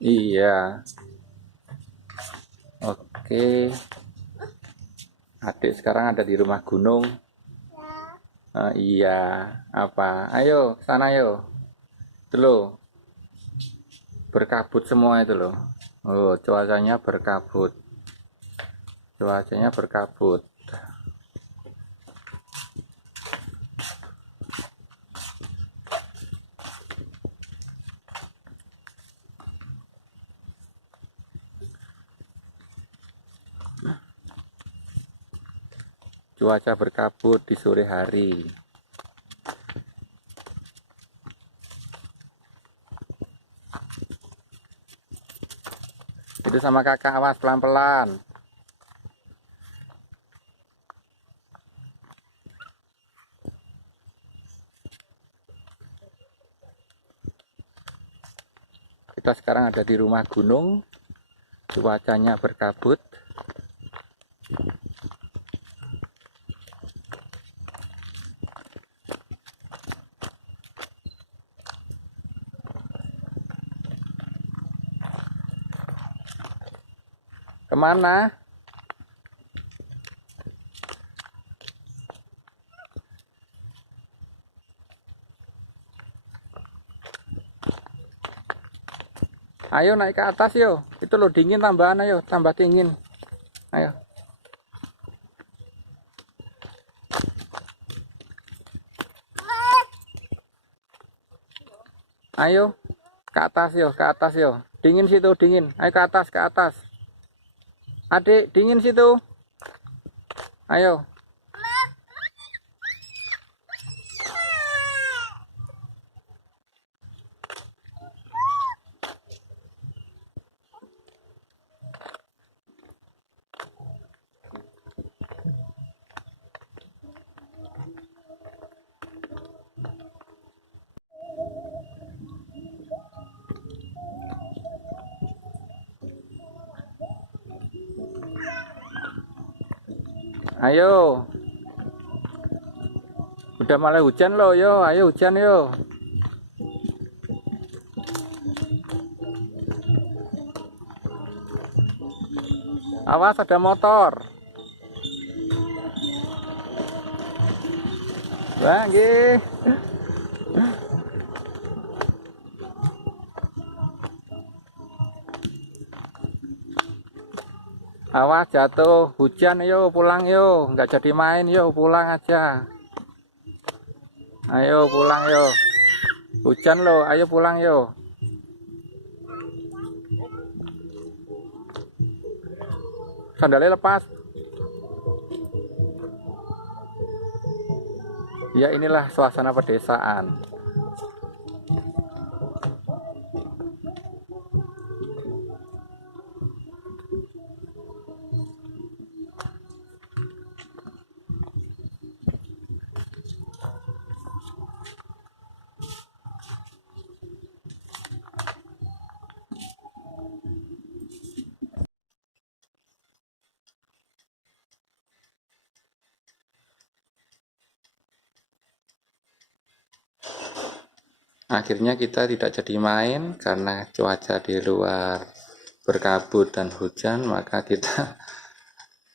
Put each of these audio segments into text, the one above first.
Iya. Oke. Adik sekarang ada di rumah gunung. Iya. Apa? Ayo, sana ayo. Itu loh, berkabut semua itu loh. Oh, cuacanya berkabut. Cuacanya berkabut. Cuaca berkabut di sore hari. Itu sama kakak, awas pelan-pelan. Kita sekarang ada di rumah gunung. Cuacanya berkabut. Kemana? Ayo naik ke atas yo. Itu lo dingin tambahan, ayo tambah dingin. Ayo. Ayo ke atas yo, ke atas yo. Dingin situ, dingin. Ayo ke atas, ke atas. Adik, dingin situ. Ayo. Ayo. Udah mulai hujan loh, yo. Ayo hujan yo. Awas ada motor. Wah, nggih. Awas jatuh, hujan yo, pulang yo, nggak jadi main yo, pulang aja. Ayo pulang yo, hujan lo, ayo pulang yo. Sandalnya lepas. Ya inilah suasana pedesaan. Akhirnya kita tidak jadi main karena cuaca di luar berkabut dan hujan, maka kita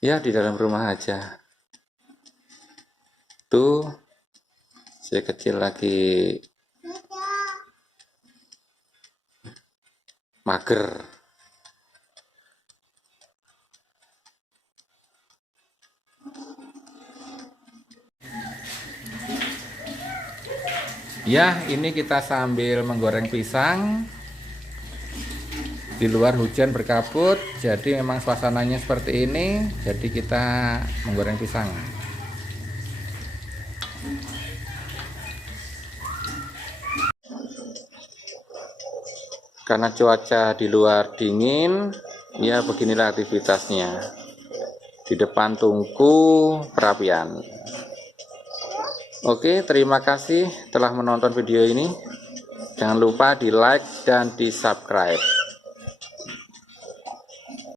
ya di dalam rumah aja. Tuh, si kecil lagi mager. Ya, ini kita sambil menggoreng pisang. Di luar hujan berkabut, jadi memang suasananya seperti ini. Jadi kita menggoreng pisang. Karena cuaca di luar dingin, ya beginilah aktivitasnya. Di depan tungku perapian. Oke, terima kasih telah menonton video ini. Jangan lupa di like dan di subscribe.